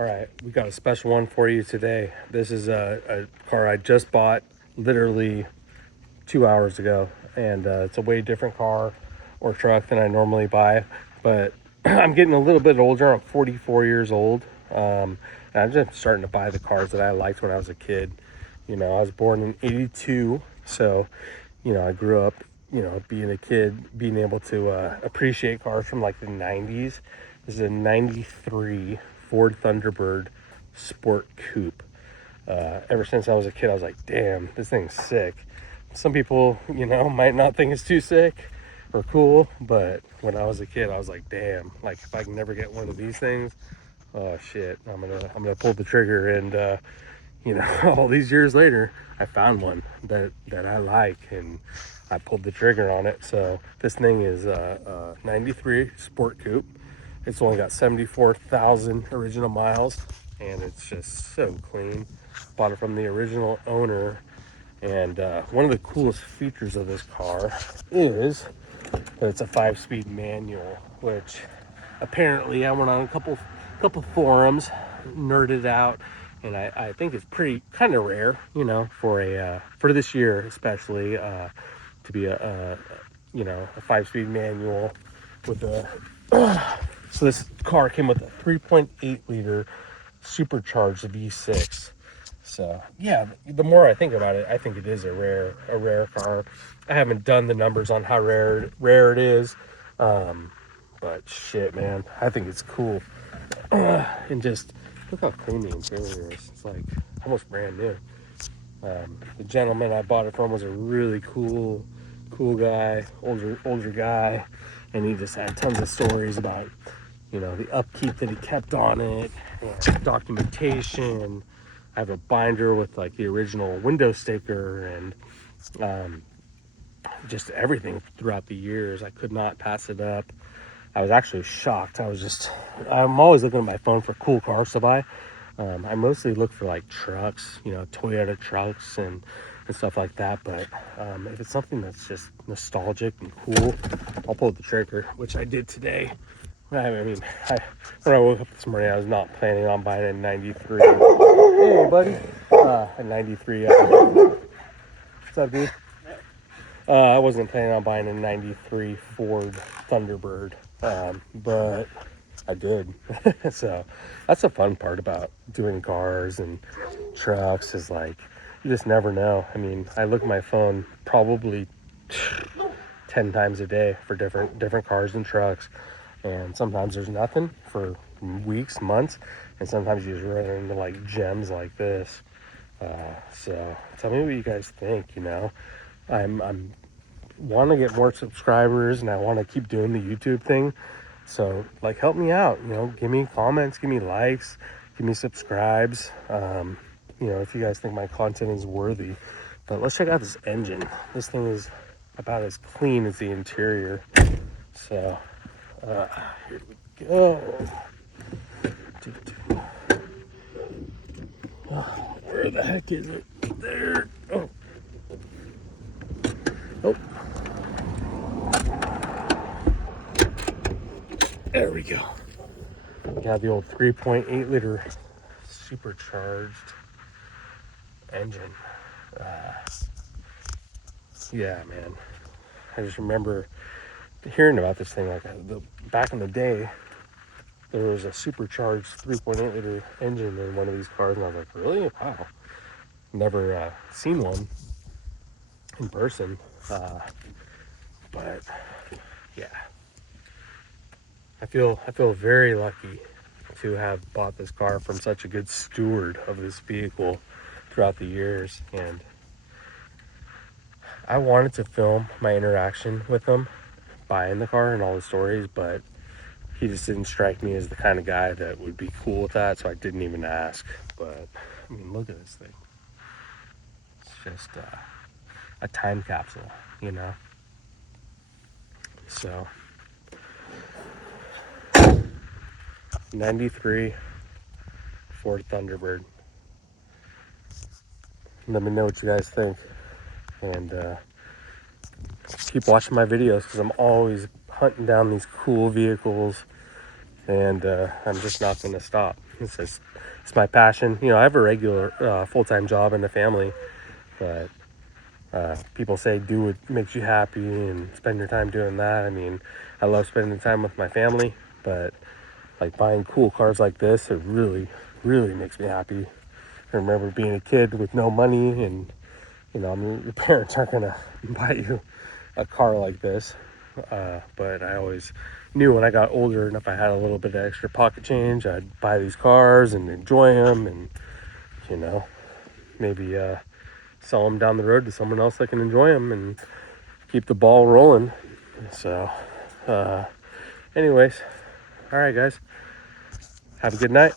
All right, we got a special one for you today. This is a car I just bought literally 2 hours ago, and it's a way different car or truck than I normally buy. But I'm getting a little bit older. I'm 44 years old, and I'm just starting to buy the cars that I liked when I was a kid. You know, I was born in '82, so I grew up, being a kid, being able to appreciate cars from like the '90s. This is a '93 Ford Thunderbird Sport Coupe. Ever since I was a kid, I was like, damn, this thing's sick. Some people, might not think it's too sick or cool, but when I was a kid, I was like, damn, like if I can never get one of these things, oh shit, I'm gonna pull the trigger. And all these years later, I found one that I like, and I pulled the trigger on it. So this thing is a 93 Sport Coupe. It's only got 74,000 original miles, and it's just so clean. Bought it from the original owner, and one of the coolest features of this car is that it's a 5-speed manual, which apparently I went on a couple forums, nerded out, and I think it's pretty kind of rare, for this year especially, to be a 5-speed manual with a so this car came with a 3.8 liter supercharged V6. So yeah, the more I think about it, I think it is a rare car. I haven't done the numbers on how rare it is, but shit, man, I think it's cool. And just look how clean the interior is. It's like almost brand new. The gentleman I bought it from was a really cool guy, older guy, and he just had tons of stories about the upkeep that he kept on it, and documentation. I have a binder with like the original window sticker and just everything throughout the years. I could not pass it up. I was actually shocked. I'm always looking at my phone for cool cars to buy. I mostly look for like trucks, Toyota trucks and stuff like that. But if it's something that's just nostalgic and cool, I'll pull the trigger, which I did today. When I woke up this morning, I was not planning on buying a 93. Hey, buddy. A 93. What's up, dude? I wasn't planning on buying a 93 Ford Thunderbird, but I did. So that's the fun part about doing cars and trucks is like, you just never know. I mean, I look at my phone probably 10 times a day for different cars and trucks. And sometimes there's nothing for weeks, months, and sometimes you just run into like gems like this. So tell me what you guys think. I'm want to get more subscribers, and I want to keep doing the YouTube thing. So like, help me out. Give me comments, give me likes, give me subscribes. If you guys think my content is worthy. But let's check out this engine. This thing is about as clean as the interior. So. Here we go. Oh, where the heck is it? There. Oh. There we go. Got the old 3.8 liter supercharged engine. Yeah, man. I just remember hearing about this thing back in the day. There was a supercharged 3.8 liter engine in one of these cars, and I was like, really? Wow. Never seen one in person. But yeah, I feel very lucky to have bought this car from such a good steward of this vehicle throughout the years. And I wanted to film my interaction with him buying the car and all the stories, but he just didn't strike me as the kind of guy that would be cool with that, so I didn't even ask. But I mean, look at this thing. It's just a time capsule, So 93 Ford Thunderbird. Let me know what you guys think, and keep watching my videos, because I'm always hunting down these cool vehicles, and I'm just not going to stop. It's my passion. You know, I have a regular full-time job and a family, but people say do what makes you happy and spend your time doing that. I mean, I love spending time with my family, but like buying cool cars like this, it really, really makes me happy. I remember being a kid with no money, and you know, I mean, your parents aren't gonna buy you a car like this. But I always knew when I got older and if I had a little bit of extra pocket change, I'd buy these cars and enjoy them, and you know, maybe sell them down the road to someone else that can enjoy them and keep the ball rolling. So, anyways, all right, guys, have a good night.